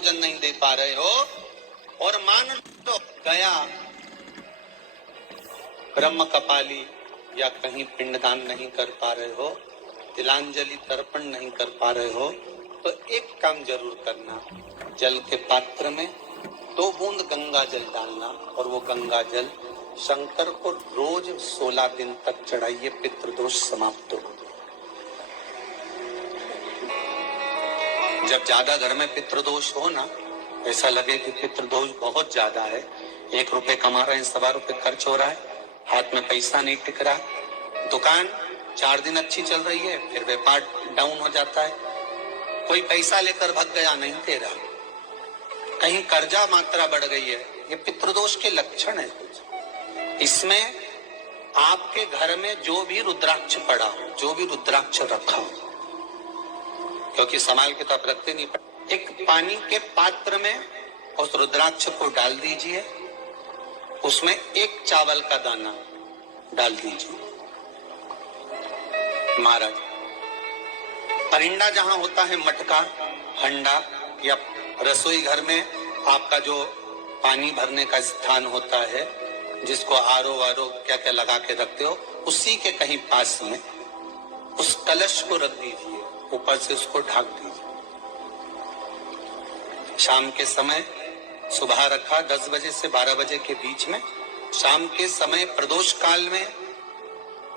भोजन नहीं दे पा रहे हो और मान लो गया ब्रह्म कपाली या कहीं पिंडदान नहीं कर पा रहे हो, तिलांजलि तर्पण नहीं कर पा रहे हो, तो एक काम जरूर करना, जल के पात्र में 2 बूंद गंगा जल डालना और वो गंगा जल शंकर को रोज 16 दिन तक चढ़ाइए, पितृदोष समाप्त हो। जब ज्यादा घर में पितृदोष हो ना, ऐसा लगे कि पितृदोष बहुत ज्यादा है, 1 रुपए कमा रहे हैं, 1.25 रुपए खर्च हो रहा है, हाथ में पैसा नहीं टिक रहा, दुकान 4 दिन अच्छी चल रही है, फिर व्यापार डाउन हो जाता है, कोई पैसा लेकर भाग गया, नहीं दे रहा, कहीं कर्जा मात्रा बढ़ गई है, ये पितृदोष के लक्षण है कुछ। इसमें आपके घर में जो भी रुद्राक्ष पड़ा हो, जो भी रुद्राक्ष रखा हो, क्योंकि संभाल के तो आप रखते नहीं, एक पानी के पात्र में उस रुद्राक्ष को डाल दीजिए, उसमें 1 चावल का दाना डाल दीजिए। महाराज, परिंदा जहां होता है, मटका, हंडा या रसोई घर में आपका जो पानी भरने का स्थान होता है, जिसको आरो वारो क्या क्या लगा के रखते हो, उसी के कहीं पास में उस कलश को रख दीजिए, ऊपर से उसको ढक दीजिए। शाम के समय, सुबह रखा 10 बजे से 12 बजे के बीच में, शाम के समय प्रदोष काल में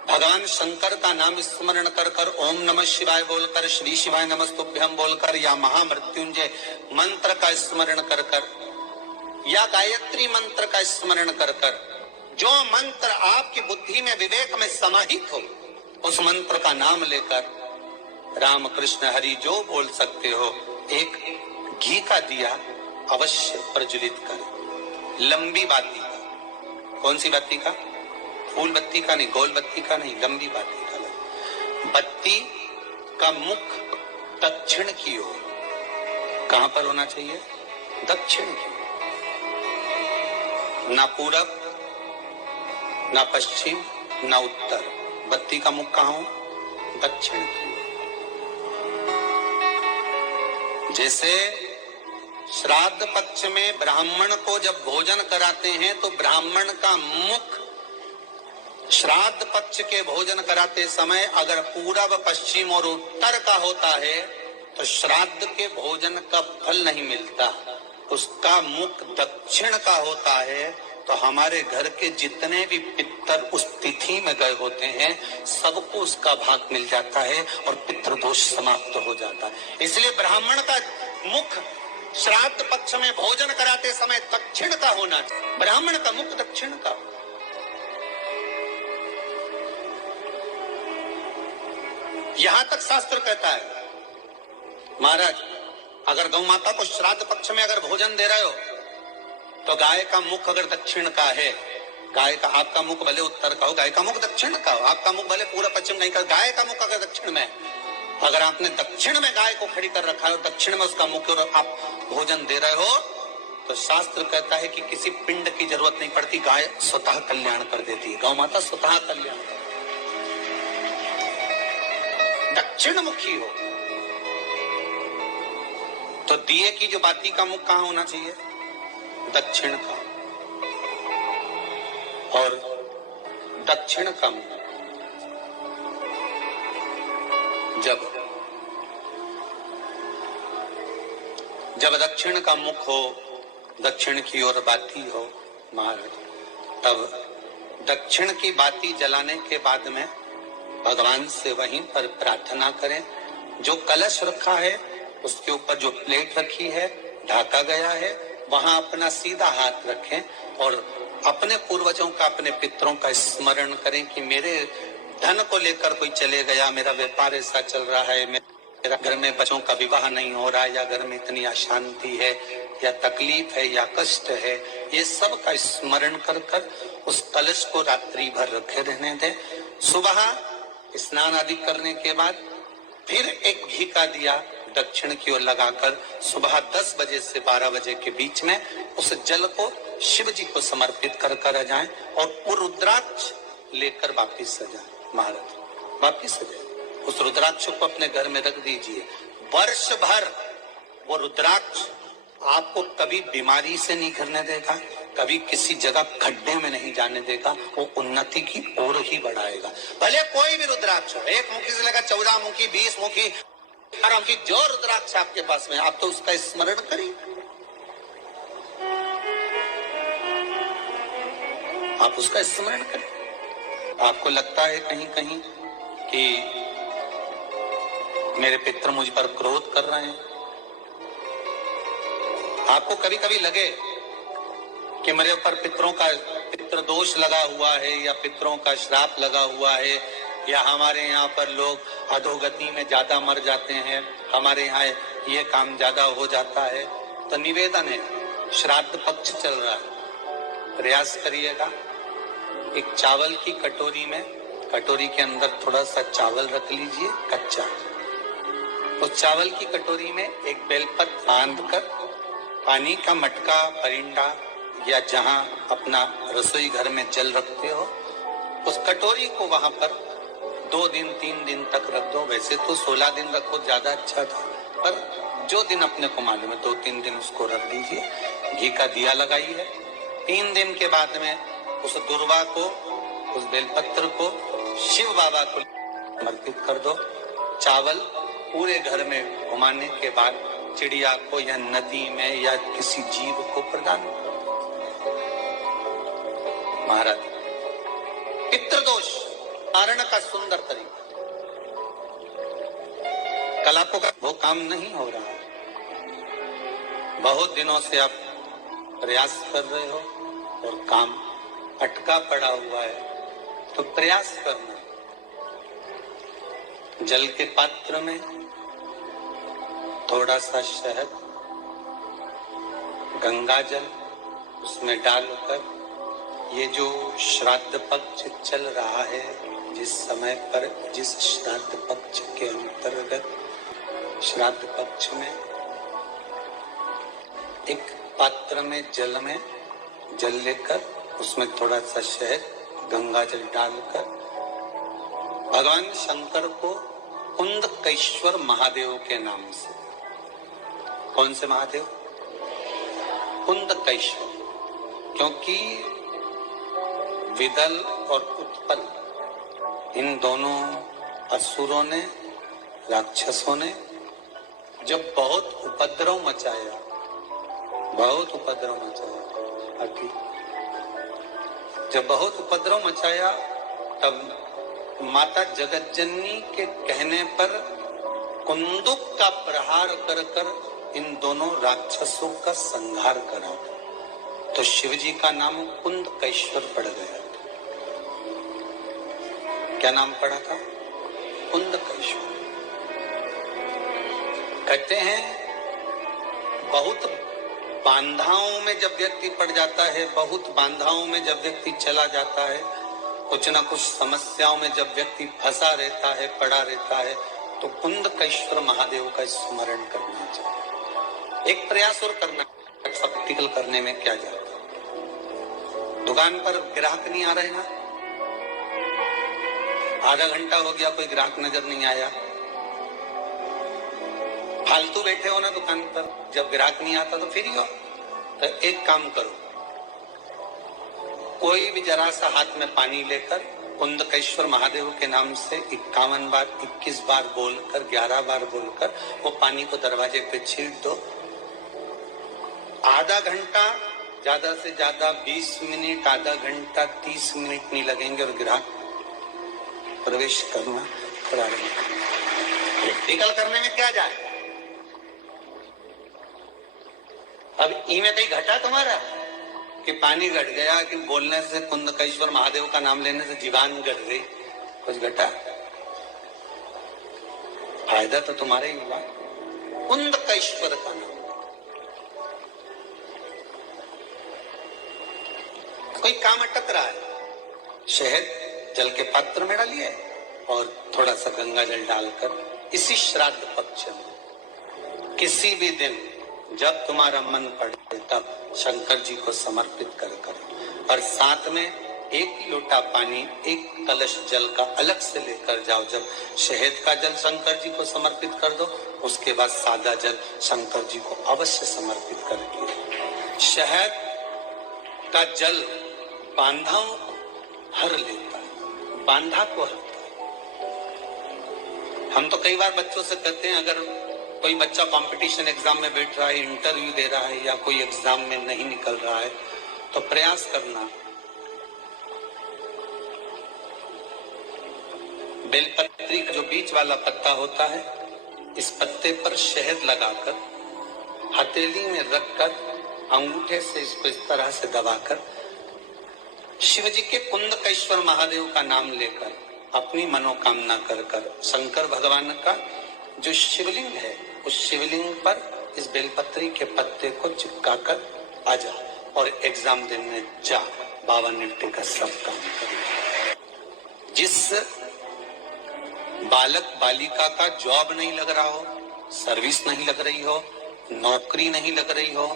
भगवान शंकर का नाम स्मरण कर कर, ओम नमः शिवाय बोलकर, श्री शिवाय नमस्तुभ्यम बोलकर, या महामृत्युंजय मंत्र का स्मरण कर कर, या गायत्री मंत्र का स्मरण कर कर, जो मंत्र आपकी बुद्धि में, विवेक में समाहित हो, उस मंत्र का नाम लेकर राम कृष्ण हरि जो बोल सकते हो, एक घी का दिया अवश्य प्रज्वलित करें, लंबी बाती का। कौन सी बाती का? फूल बत्ती का नहीं, गोल बत्ती का नहीं, लंबी बाती का। बत्ती का मुख दक्षिण की ओर, कहां पर होना चाहिए? दक्षिण की ओर, ना पूरब, ना पश्चिम, ना उत्तर। बत्ती का मुख कहां हो? दक्षिण की ओर। जैसे श्राद्ध पक्ष में ब्राह्मण को जब भोजन कराते हैं तो ब्राह्मण का मुख श्राद्ध पक्ष के भोजन कराते समय अगर पूरब, पश्चिम और उत्तर का होता है तो श्राद्ध के भोजन का फल नहीं मिलता, उसका मुख दक्षिण का होता है तो हमारे घर के जितने भी पितर उस तिथि में गए होते हैं सबको उसका भाग मिल जाता है और पितृदोष समाप्त हो जाता है। इसलिए ब्राह्मण का मुख श्राद्ध पक्ष में भोजन कराते समय दक्षिण का होना चाहिए, ब्राह्मण का मुख दक्षिण का। यहां तक शास्त्र कहता है, महाराज अगर गौ माता को श्राद्ध पक्ष में अगर भोजन दे रहे हो तो गाय का मुख अगर दक्षिण का है, गाय का, आपका मुख भले उत्तर का हो, गाय का मुख दक्षिण का हो, आपका मुख भले पूरा पश्चिम नहीं का, गाय का मुख अगर दक्षिण में, अगर आपने दक्षिण में गाय को खड़ी कर रखा है और दक्षिण में उसका मुख और आप भोजन दे रहे हो तो शास्त्र कहता है कि किसी पिंड की जरूरत नहीं पड़ती, गाय स्वतः कल्याण कर देती है, गौ माता स्वतः कल्याण। दक्षिण मुखी हो तो दिए की जो बाती का मुख कहां होना चाहिए? दक्षिण का। और दक्षिण का मुख जब दक्षिण का मुख हो, दक्षिण की ओर बाती हो महाराज, तब दक्षिण की बाती जलाने के बाद में भगवान से वहीं पर प्रार्थना करें, जो कलश रखा है उसके ऊपर जो प्लेट रखी है, ढका गया है, वहां अपना सीधा हाथ रखें और अपने पूर्वजों का, अपने पितरों का स्मरण करें कि मेरे धन को लेकर कोई चले गया, मेरा व्यापार ऐसा चल रहा है, मेरा घर में बच्चों का विवाह नहीं हो रहा है, या घर में इतनी अशांति है या तकलीफ है या कष्ट है, ये सब का स्मरण कर कर उस कलश को रात्रि भर रखे रहने दें। सुबह स्नान आदि करने के बाद फिर एक घी का दिया दक्षिण की ओर लगाकर सुबह 10 बजे से 12 बजे के बीच में उस जल को शिव जी को समर्पित कर कर जाएं और वो रुद्राक्ष लेकर वापिस आ जाएं। महाराज वापिस आ जाएं, उस रुद्राक्ष को अपने घर में रख दीजिए, वर्ष भर वो रुद्राक्ष आपको कभी बीमारी से नहीं घिरने देगा, कभी किसी जगह खड्डे में नहीं जाने देगा, वो उन्नति की ओर ही बढ़ाएगा। भले कोई भी रुद्राक्ष हो, 1 मुखी से लेकर 14 मुखी, 20 मुखी, 18 मुखी, जो रुद्राक्ष आपके पास में, आप तो उसका स्मरण करिए, आप उसका स्मरण करें। आपको लगता है कहीं कहीं कि मेरे पितर मुझ पर क्रोध कर रहे हैं, आपको कभी कभी लगे कि मेरे ऊपर पितरों का पितृ दोष लगा हुआ है, या पितरों का श्राप लगा हुआ है, या हमारे यहाँ पर लोग अधोगति में ज्यादा मर जाते हैं, हमारे यहाँ ये काम ज्यादा हो जाता है, तो निवेदन है, श्राद्ध पक्ष चल रहा है, प्रयास करिएगा एक चावल की कटोरी में, कटोरी के अंदर थोड़ा सा चावल रख लीजिए कच्चा, उस चावल की कटोरी में एक बेलपत्र बांधकर पानी का मटका, परिंदा या जहां अपना रसोई घर में जल रखते हो, उस कटोरी को वहां पर 2 दिन 3 दिन तक रख दो। वैसे तो 16 दिन रखो, ज्यादा अच्छा था, पर जो दिन अपने को मालूम है 2-3 दिन उसको रख दीजिए। घी का दिया लगाइए। 3 दिन के बाद में उस दुर्वा को, उस बेलपत्र को शिव बाबा को समर्पित कर दो। चावल पूरे घर में घुमाने के बाद चिड़िया को या नदी में या किसी जीव को प्रदान करो। महाराज, पितृदोष कारण का सुंदर तरीका, कल आपको वो काम नहीं हो रहा, बहुत दिनों से आप प्रयास कर रहे हो और काम अटका पड़ा हुआ है, तो प्रयास करना, जल के पात्र में थोड़ा सा शहद, गंगा जल उसमें डालकर, ये जो श्राद्ध पक्ष चल रहा है, जिस समय पर, जिस श्राद्ध पक्ष के अंतर्गत, श्राद्ध पक्ष में एक पात्र में जल लेकर उसमें थोड़ा सा शहद, गंगा जल डालकर भगवान शंकर को कुंदकेश्वर महादेव के नाम से, कौन से महादेव? कुंदकेश्वर, क्योंकि विदल और उत्पल इन दोनों असुरों ने, राक्षसों ने जब बहुत उपद्रव मचाया, जब बहुत उपद्रव मचाया, तब माता जगतजननी के कहने पर कुंदुक का प्रहार कर इन दोनों राक्षसों का संहार करा, तो शिवजी का नाम कुंदकेश्वर पड़ गया। क्या नाम पड़ा था? कुंदकेश्वर। कहते हैं बहुत बांधाओं में जब व्यक्ति पड़ जाता है, बहुत बांधाओं में जब व्यक्ति चला जाता है, कुछ ना कुछ समस्याओं में जब व्यक्ति फंसा रहता है, पड़ा रहता है, तो कुंदकेश्वर महादेव का स्मरण करना चाहिए। एक प्रयास और करना, प्रैक्टिकल करने में क्या जाता है। दुकान पर ग्राहक नहीं आ रहे ना, आधा घंटा हो गया, कोई ग्राहक नजर नहीं आया, फालतू बैठे हो ना दुकान पर, जब ग्राहक नहीं आता तो फ्री हो, तो एक काम करो, कोई भी जरा सा हाथ में पानी लेकर कुंदकेश्वर महादेव के नाम से 51 बार, 21 बार बोलकर, 11 बार बोलकर वो पानी को दरवाजे पे छीट दो। आधा घंटा, ज्यादा से ज्यादा 20 मिनट, आधा घंटा 30 मिनट नहीं लगेंगे और ग्राहक प्रवेश करना प्रारंभ। प्रैक्टिकल करने में क्या जाए। अब इनमें कहीं घटा तुम्हारा कि पानी घट गया, कि बोलने से, कुंदकेश्वर महादेव का नाम लेने से जीवान घट गई, कुछ घटा? फायदा तो तुम्हारा ही हुआ। कुंदकेश्वर का नाम, कोई काम अटक रहा है, शहद जल के पात्र में डालिए और थोड़ा सा गंगा जल डालकर इसी श्राद्ध पक्ष में किसी भी दिन जब तुम्हारा मन पड़े तब शंकर जी को समर्पित कर और साथ में एक ही लोटा पानी, एक कलश जल का अलग से लेकर जाओ। जब शहद का जल शंकर जी को समर्पित कर दो, उसके बाद सादा जल शंकर जी को अवश्य समर्पित करके। शहद का जल बांधाओं को हर लेता है, बांधा को हरता है। हम तो कई बार बच्चों से कहते हैं, अगर कोई बच्चा कंपटीशन एग्जाम में बैठ रहा है, इंटरव्यू दे रहा है, या कोई एग्जाम में नहीं निकल रहा है, तो प्रयास करना बेलपत्री का जो बीच वाला पत्ता होता है, इस पत्ते पर शहद लगाकर हथेली में रखकर अंगूठे से इसको इस तरह से दबाकर शिव जी के कुंदकेश्वर महादेव का नाम लेकर अपनी मनोकामना कर कर शंकर भगवान का जो शिवलिंग है, उस शिवलिंग पर इस बेलपत्री के पत्ते को चिपका कर आ जा और एग्जाम देने जा। बाबा निफ्टे का सब काम कर। जिस बालक बालिका का जॉब नहीं लग रहा हो, सर्विस नहीं लग रही हो, नौकरी नहीं लग रही हो,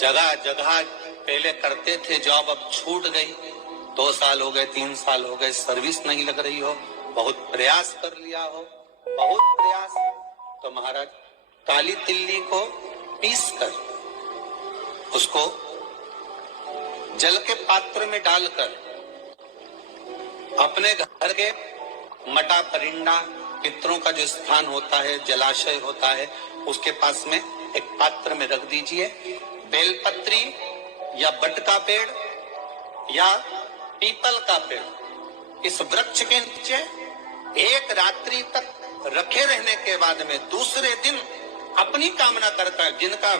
जगह जगह पहले करते थे जॉब, अब छूट गई, 2 साल हो गए, 3 साल हो गए, सर्विस नहीं लग रही हो, बहुत प्रयास कर लिया हो, बहुत प्रयास, तो महाराज काली तिल्ली को पीस कर उसको जल के पात्र में डालकर अपने घर के मटा परिंडा पितरों का जो स्थान होता है, जलाशय होता है, उसके पास में एक पात्र में रख दीजिए। बेलपत्री या बट का पेड़ या पीपल का पेड़, इस वृक्ष के नीचे एक रात्रि तक रखे रहने के बाद में दूसरे दिन अपनी कामना करता है, जिनका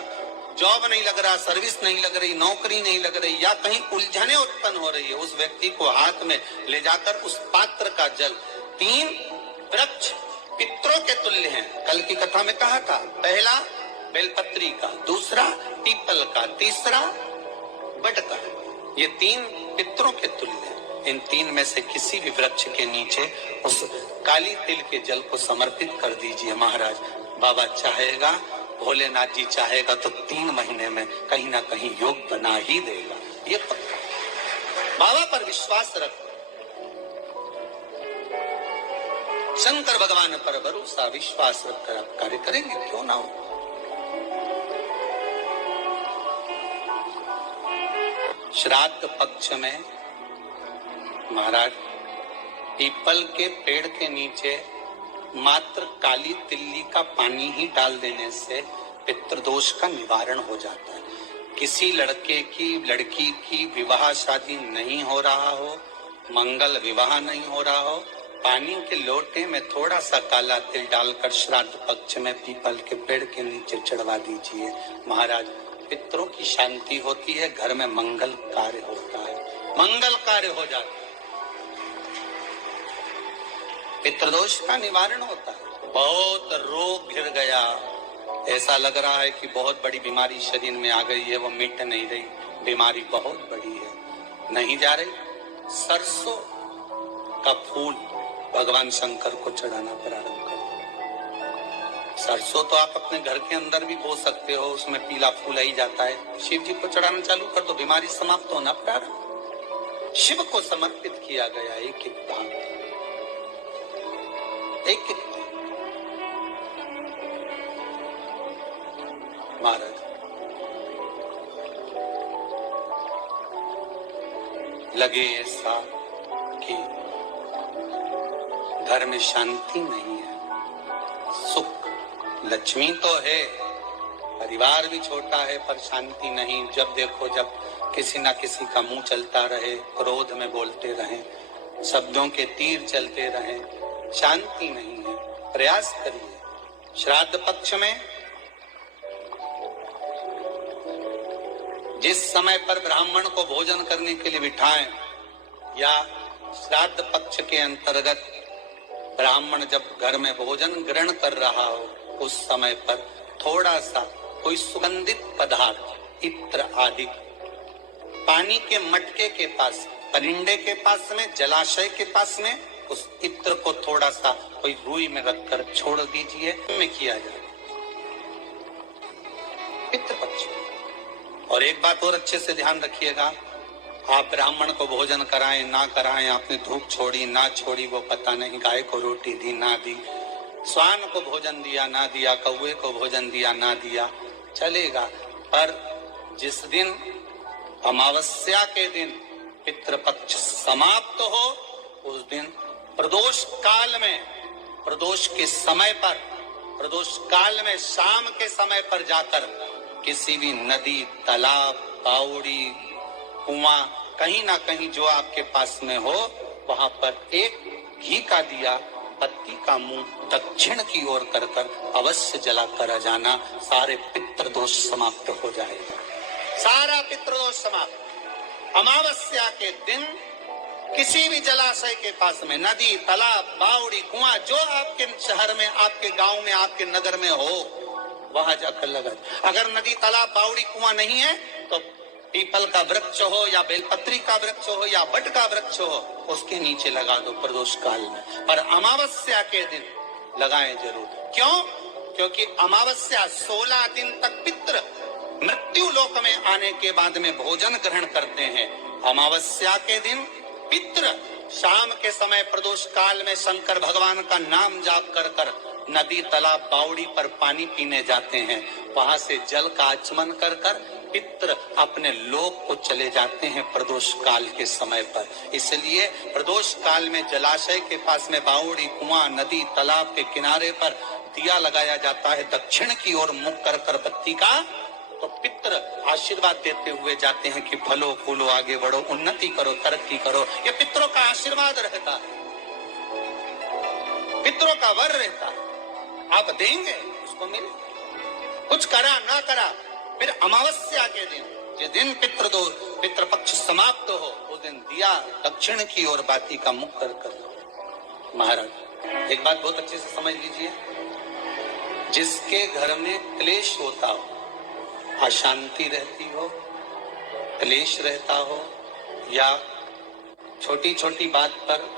जॉब नहीं लग रहा, सर्विस नहीं लग रही, नौकरी नहीं लग रही, या कहीं उलझने उत्पन्न हो रही है, उस व्यक्ति को हाथ में ले जाकर उस पात्र का जल, 3 वृक्ष पितरों के तुल्य हैं। कल की कथा में कहा था, पहला बेलपत्री का, दूसरा पीपल का, तीसरा बट का, ये 3 पितरों के तुल्य हैं। इन 3 में से किसी भी वृक्ष के नीचे उस काली तिल के जल को समर्पित कर दीजिए महाराज। बाबा चाहेगा, भोलेनाथ जी चाहेगा तो 3 महीने में कहीं ना कहीं योग बना ही देगा, ये पक्का। बाबा पर विश्वास रखो, शंकर भगवान पर भरोसा विश्वास रखकर आप कार्य करेंगे, क्यों ना हो। श्राद्ध पक्ष में महाराज पीपल के पेड़ के नीचे मात्र काली तिल्ली का पानी ही डाल देने से पितृदोष का निवारण हो जाता है। किसी लड़के की लड़की की विवाह शादी नहीं हो रहा हो, मंगल विवाह नहीं हो रहा हो, पानी के लोटे में थोड़ा सा काला तिल डालकर श्राद्ध पक्ष में पीपल के पेड़ के नीचे चढ़वा दीजिए महाराज। पितरों की शांति होती है, घर में मंगल कार्य होता है, मंगल कार्य हो जाता है, पितृदोष का निवारण होता है। बहुत रोग घिर गया, ऐसा लग रहा है कि बहुत बड़ी बीमारी शरीर में आ गई है, वो मिट नहीं रही, बीमारी बहुत बड़ी है, नहीं जा रही। सरसों का फूल भगवान शंकर को चढ़ाना प्रारंभ करो। सरसों तो आप अपने घर के अंदर भी बो सकते हो, उसमें पीला फूल ही जाता है, शिव जी को चढ़ाना चालू कर दो, बीमारी समाप्त होना प्रारंभ। शिव को समर्पित किया गया एक एक दान, एक एक महाराज। लगे ऐसा कि घर में शांति नहीं है, सुख लक्ष्मी तो है, परिवार भी छोटा है, पर शांति नहीं। जब देखो जब किसी ना किसी का मुंह चलता रहे, क्रोध में बोलते रहे, शब्दों के तीर चलते रहे, शांति नहीं है। प्रयास करिए श्राद्ध पक्ष में जिस समय पर ब्राह्मण को भोजन करने के लिए बिठाएं, या श्राद्ध पक्ष के अंतर्गत ब्राह्मण जब घर में भोजन ग्रहण कर रहा हो, उस समय पर थोड़ा सा कोई सुगंधित पदार्थ, इत्र आदि, पानी के मटके के पास, परिंडे के पास में, जलाशय के पास में, उस इत्र को थोड़ा सा कोई रुई में रखकर छोड़ दीजिए, में किया जाए पितृपक्ष। और एक बात और अच्छे से ध्यान रखिएगा, आप ब्राह्मण को भोजन कराएं ना कराएं, आपने धूप छोड़ी ना छोड़ी वो पता नहीं, गाय को रोटी दी ना दी, श्वान को भोजन दिया ना दिया, कौवे को भोजन दिया ना दिया, चलेगा। पर जिस दिन अमावस्या के दिन पितृपक्ष समाप्त हो, उस दिन प्रदोष काल में, प्रदोष के समय पर, प्रदोष काल में शाम के समय पर जाकर किसी भी नदी, तालाब, बावड़ी, कुआं, कहीं ना कहीं जो आपके पास में हो, वहां पर एक घी का दिया, बत्ती का मुंह दक्षिण की ओर कर कर अवश्य जला कर जाना, सारे पितृदोष समाप्त हो जाएगा, सारा पितृदोष समाप्त। अमावस्या के दिन किसी भी जलाशय के पास में, नदी, तालाब, बावड़ी, कुआं, जो आपके शहर में, आपके गांव में, आपके नगर में हो, वहां जाकर लगा। अगर नदी, तालाब, बावड़ी, कुआं नहीं है तो पीपल का वृक्ष हो या बेलपत्री का वृक्ष हो या बट का वृक्ष हो, उसके नीचे लगा दो प्रदोष काल में। पर अमावस्या के दिन लगाएं जरूर। क्यों? क्योंकि अमावस्या 16 दिन तक पितृ मृत्यु लोक में आने के बाद में भोजन ग्रहण करते हैं। अमावस्या के दिन पितृ शाम के समय प्रदोष काल में शंकर भगवान का नाम जाप कर कर नदी, तालाब, बावड़ी पर पानी पीने जाते हैं। वहां से जल का आचमन कर कर पितृ अपने लोक को चले जाते हैं प्रदोष काल के समय पर। इसलिए प्रदोष काल में जलाशय के पास में, बावड़ी, कुआं, नदी, तालाब के किनारे पर दिया लगाया जाता है दक्षिण की ओर मुख कर कर बत्ती का, तो पितृ आशीर्वाद देते हुए जाते हैं कि फलो फूलो, आगे बढ़ो, उन्नति करो, तरक्की करो। ये पितरों का आशीर्वाद रहता है, पितरों का वर रहता है। आप देंगे उसको मिले, कुछ करा ना करा। फिर अमावस्या के दिन, जिस दिन पितृपक्ष समाप्त हो, उस दिन दिया दक्षिण की ओर बाती का मुख कर कर। महाराज एक बात बहुत अच्छे से समझ लीजिए, जिसके घर में क्लेश होता हो, अशांति रहती हो, क्लेश रहता हो, या छोटी छोटी बात पर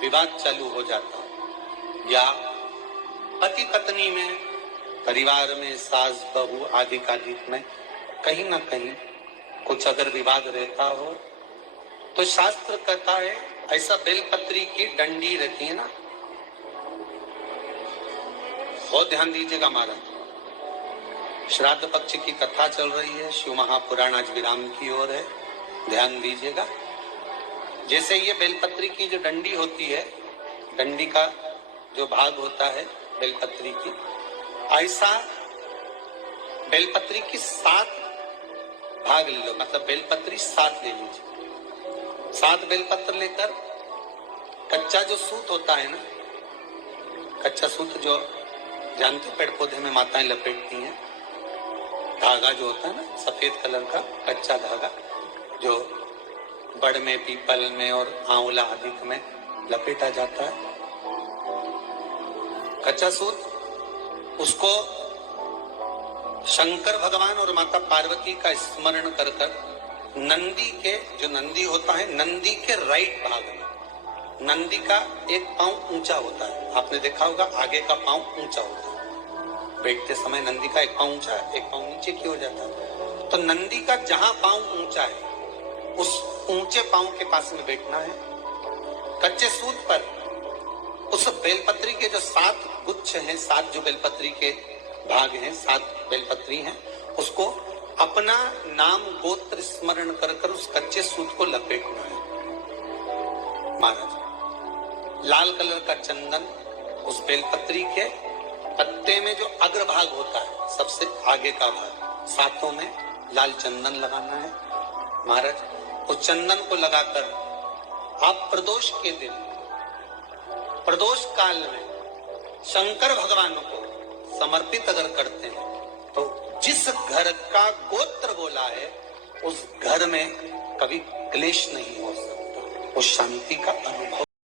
विवाद चालू हो जाता हो, या पति पत्नी में, परिवार में, सास बहू आदि कादि में कहीं ना कहीं कुछ अगर विवाद रहता हो, तो शास्त्र कहता है ऐसा बेलपत्री की डंडी रखी है ना, बहुत ध्यान दीजिएगा महाराज। श्राद्ध पक्ष की कथा चल रही है, शिव महापुराण आज विराम की ओर है, ध्यान दीजिएगा। जैसे ये बेलपत्री की जो डंडी होती है, डंडी का जो भाग होता है बेलपत्री की, ऐसा बेलपत्री की 7 भाग ले लो, मतलब बेलपत्री 7 ले लीजिए। 7 बेलपत्र लेकर कच्चा जो सूत होता है ना, कच्चा सूत जो जानते पेड़ पौधे में माताएं लपेटती हैं, धागा जो होता है ना सफेद कलर का कच्चा धागा, जो बड़ में, पीपल में और आंवला आदि में लपेटा जाता है, कच्चा सूत, उसको शंकर भगवान और माता पार्वती का स्मरण कर कर नंदी के, जो नंदी होता है, नंदी के राइट भाग में, नंदी का एक पांव ऊंचा होता है, आपने देखा होगा आगे का पांव ऊंचा होता है, बैठते समय नंदी का एक पांव ऊंचा है, एक पांव नीचे की हो जाता है। तो नंदी का जहां पांव ऊंचा है, उस ऊंचे पांव के पास में बैठना है। कच्चे सूत पर उस बेलपत्री के जो 7 गुच्छ हैं, 7 जो बेलपत्री के भाग हैं, 7 बेलपत्री हैं, उसको अपना नाम गोत्र स्मरण कर कर उस कच्चे सूत को लपेटना है। महाराज लाल कलर का चंदन उस बेलपत्री के पत्ते में जो अग्रभाग होता है, सबसे आगे का भाग, 7 में लाल चंदन लगाना है। महाराज उस चंदन को लगाकर आप प्रदोष के दिन, प्रदोष काल में शंकर भगवान को समर्पित अगर करते हैं, तो जिस घर का गोत्र बोला है उस घर में कभी क्लेश नहीं हो सकता, उस शांति का अनुभव